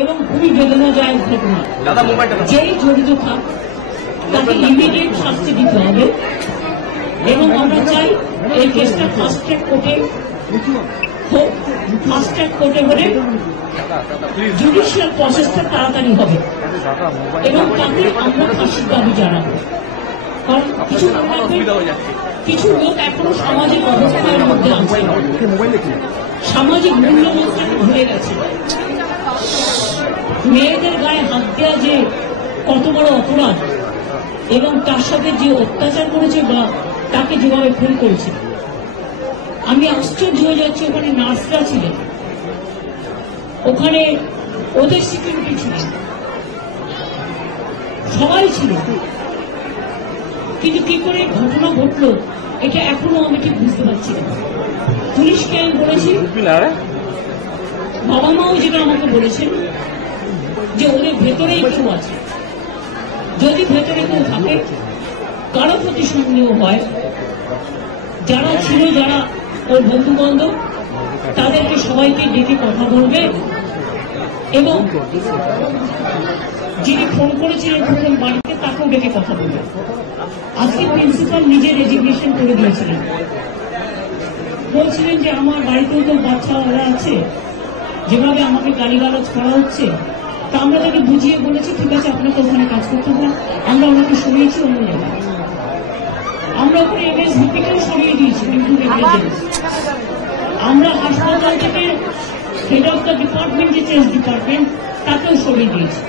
এবং খুবই বেদনাদায়ক ঘটনা। যেই জড়িত থাক তাকে ইমিডিয়েট শাস্তি দিতে হবে এবং আমরা চাই এই কেসটা ফাস্ট ট্র্যাক কোর্টে হোক। ফাস্ট ট্র্যাক কোর্টে হলে জুডিশিয়াল প্রসেসটা তাড়াতাড়ি হবে এবং তাকে আমরা ফাঁসির দাবি জানাবো। কারণ কিছু লোক এখনো সামাজিক অবস্থার মধ্যে আছে, সামাজিক মূল্যবোধটাকে ভুলে গেছে। মেয়েদের গায়ে হাত দেওয়া যে কত বড় অপরাধ এবং তার সাথে যে অত্যাচার করেছে বা তাকে যেভাবে খুন করেছে, আমি আশ্চর্য হয়ে যাচ্ছি। ওখানে নার্সরা ছিলেন, ওখানে ওদের সিকিউরিটি ছিলেন, সবাই ছিল, কিন্তু কি করে ঘটনা ঘটলো এটা এখনো আমি ঠিক বুঝতে পারছি না। পুলিশকে আমি বলেছি, বাবা মাও যেটা আমাকে বলেছেন যে ওদের ভেতরেই কেউ আছে, যদি ভেতরে কেউ থাকে কারো প্রতি সন্দেহ হয়, যারা ছিল, যারা ওর বন্ধু বান্ধব, তাদেরকে সবাইকে ডেকে কথা বলবে এবং যিনি ফোন করেছিলেন প্রথম বাড়িতে তাকেও ডেকে কথা বলবে। আজকে প্রিন্সিপাল নিজে রেজিগনেশন করে দিয়েছিলেন, বলছিলেন যে আমার বাড়িতেও তো বাচ্চারা আছে, যেভাবে আমাকে গালিগালাজ করা হচ্ছে, তা আমরা তাকে বুঝিয়ে বলেছি ঠিক আছে আপনাকে ওখানে কাজ করতে হবে। আমরা ওনাকে সরিয়েছি অন্য জায়গায়, আমরা ওখানে এমএস ভিপিকেও সরিয়ে দিয়েছি, কিন্তু আমরা হাসপাতাল থেকে হেড অফ দ্য ডিপার্টমেন্ট যে চেঞ্জ ডিপার্টমেন্ট তাকেও সরিয়ে দিয়েছি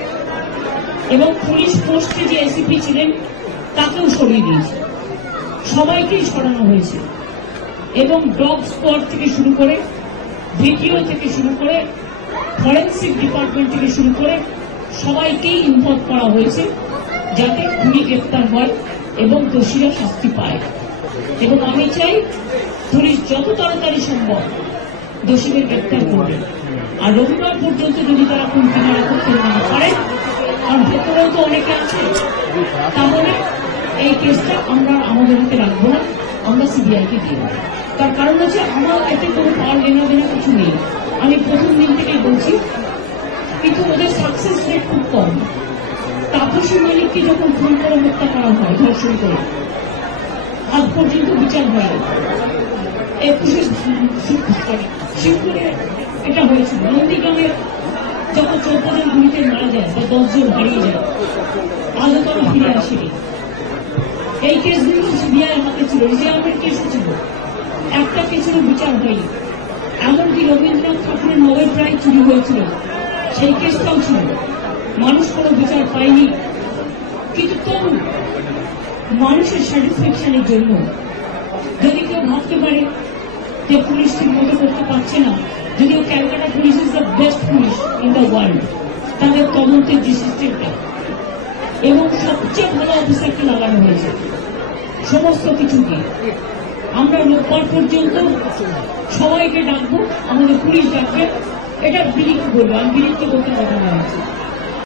এবং পুলিশ পোস্টে যে এসিপি ছিলেন তাকেও সরিয়ে দিয়েছি। সবাইকেই সরানো হয়েছে এবং ডগ স্কোয়াড থেকে শুরু করে, ভিডিও থেকে শুরু করে, ফরেন্সিক ডিপার্টমেন্ট থেকে শুরু করে সবাইকেই ইনভলভ করা হয়েছে যাতে খুনি গ্রেপ্তার হয় এবং দোষীরা শাস্তি পায়। এবং আমি চাই পুলিশ যত তাড়াতাড়ি সম্ভব দোষীদের গ্রেপ্তার করবে। আর রবিবার পর্যন্ত যদি তারা কোন কিনারা করতে না পারে, আর ভেতরেও তো অনেকে আছে, তাহলে এই কেসটা আমরা আমাদের হাতে রাখবো না, আমরা সিবিআইকে দিয়ে দেবো। তার কারণ হচ্ছে আমার এতে কোনো পাওয়ার লেনা দেনা কিছু নেই, আমি প্রথম দিন থেকেই বলছি, কিন্তু ওদের সাকসেস রেট খুব কম। তাপসী মালিককে যখন খুন করে হত্যা করা হয়, ধর্ষণ করে, আজ পর্যন্ত বিচার হয়। 21শে শিবপুরে এটা হয়েছিল, নন্দীগ্রামে যখন 14 জন গুলিতে মারা যায় বা 10 জন হারিয়ে যায়, আজও তারা ফিরে আসেনি। এই কেসগুলো সিবিআই হাতে ছিল, রিজার্ভের কেসও ছিল, একটা কেসেরও বিচার হয়নি। এমনকি রবীন্দ্রনাথ ঠাকুরের নোবেল প্রাইজ চুরি হয়েছিল, সেই কেসটাও ছিল, মানুষ কোনো বিচার পায়নি। কিন্তু তবু মানুষের স্যাটিসফ্যাকশনের জন্য যদি কেউ ভাবতে পারে যে পুলিশ ঠিক মতো করতে পারছে না, যদিও Calcutta police is the best police in the world, তাদের তদন্তের যে সিস্টেমটা এবং সবচেয়ে ভালো অফিসারকে লাগানো হয়েছে সমস্ত কিছুকে, আমরা রোববার পর্যন্ত সবাইকে ডাকবো, আমাদের পুলিশ ডাকবে, এটা বিলিকে বলবো, আমি বিলিকে বলতে কথা বলা হচ্ছে।